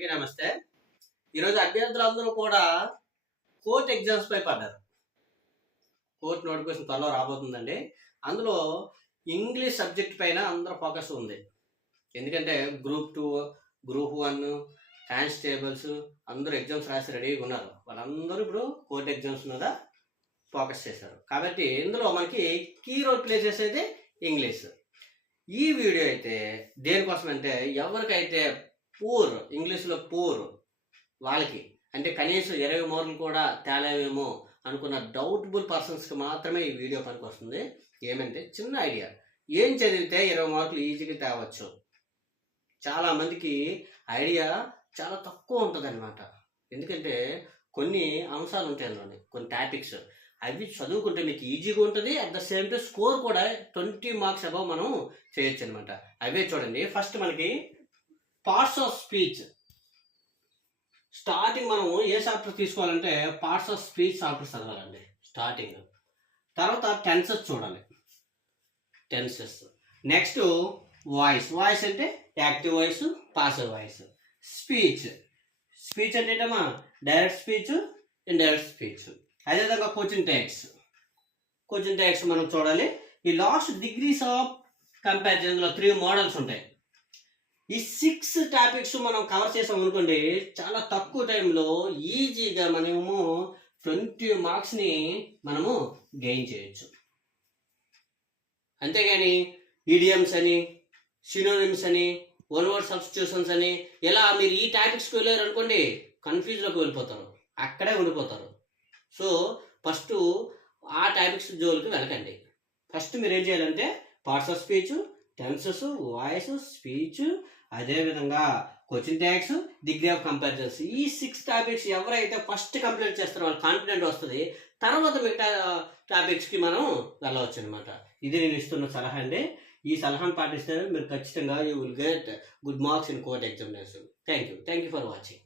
అందరికీ నమస్తే. ఈరోజు అభ్యర్థులందరూ కూడా కోర్ట్ ఎగ్జామ్స్ పై పడ్డారు. కోర్ట్ నోటిఫికేషన్ త్వరలో రాబోతుందండి. అందులో ఇంగ్లీష్ సబ్జెక్ట్ పైన అందరూ ఫోకస్ ఉంది. ఎందుకంటే గ్రూప్ 2, గ్రూప్ 1, కానిస్టేబుల్స్ అందరూ ఎగ్జామ్స్ రాసి రెడీగా ఉన్నారు. వాళ్ళందరూ ఇప్పుడు కోర్ట్ ఎగ్జామ్స్ మీద ఫోకస్ చేశారు. కాబట్టి ఇందులో మనకి కీ రోల్ ప్లే చేసేది ఇంగ్లీష్. ఈ వీడియో అయితే దేనికోసం అంటే ఎవరికైతే ఇంగ్లీష్లో పూర్ వాళ్ళకి అంటే కనీసం 20 మార్కులు కూడా తేలేమేమో అనుకున్న డౌట్బుల్ పర్సన్స్కి మాత్రమే ఈ వీడియో పనికి వస్తుంది. ఏమంటే చిన్న ఐడియా, ఏం చదివితే 20 మార్కులు ఈజీగా తేవచ్చు. చాలామందికి ఐడియా చాలా తక్కువ ఉంటుంది అనమాట. ఎందుకంటే కొన్ని అంశాలు ఉంటాయి అందులోని, కొన్ని టాపిక్స్ అవి చదువుకుంటే మీకు ఈజీగా ఉంటుంది. At the same time score కూడా 20 మార్క్స్ అబవ్ మనం చేయొచ్చు అనమాట. అవే చూడండి. ఫస్ట్ మనకి పార్ట్స్ ఆఫ్ స్పీచ్. స్టార్టింగ్ మనం ఏ చాప్టర్ తీసుకోవాలంటే పార్ట్స్ ఆఫ్ స్పీచ్ చాప్టర్ చదవాలండి స్టార్టింగ్. తర్వాత టెన్సెస్ చూడాలి, టెన్సెస్. నెక్స్ట్ వాయిస్ అంటే active voice, passive voice. Speech అంటే ఏంటమ్మా డైరెక్ట్ స్పీచ్, ఇండైరెక్ట్ స్పీచ్. అదేవిధంగా క్వశ్చన్ ట్యాగ్స్ మనం చూడాలి. ఈ లాస్ట్ డిగ్రీస్ ఆఫ్ కంపారిజన్లో 3 మోడల్స్ ఉంటాయి. ఈ 6 టాపిక్స్ మనం కవర్ చేసాం అనుకోండి, చాలా తక్కువ టైంలో ఈజీగా మనము 20 మార్క్స్ని మనము గెయిన్ చేయొచ్చు. అంతేగాని ఈడియమ్స్ అని, సినోనిమ్స్ అని, వన్ వర్డ్ సబ్స్టిట్యూషన్స్ అని ఇలా మీరు ఈ టాపిక్స్కి వెళ్ళారు అనుకోండి కన్ఫ్యూజ్లోకి వెళ్ళిపోతారు, అక్కడే ఉండిపోతారు. సో ఫస్ట్ ఆ టాపిక్స్ జోలికి వెళ్ళకండి. ఫస్ట్ మీరు ఏం చేయాలంటే parts of speech, tenses, voice, speech, అదేవిధంగా question tags, degree of comparisons. ఈ 6 టాపిక్స్ ఎవరైతే ఫస్ట్ కంప్లీట్ చేస్తారో వాళ్ళకి కాన్ఫిడెంట్ వస్తుంది. తర్వాత మిగతా టాపిక్స్కి మనం వెళ్ళవచ్చు అనమాట. ఇది నేను ఇస్తున్న సలహా అండి. ఈ సలహాను పాటిస్తే మీరు ఖచ్చితంగా you will get good marks in court examination. Thank you for watching.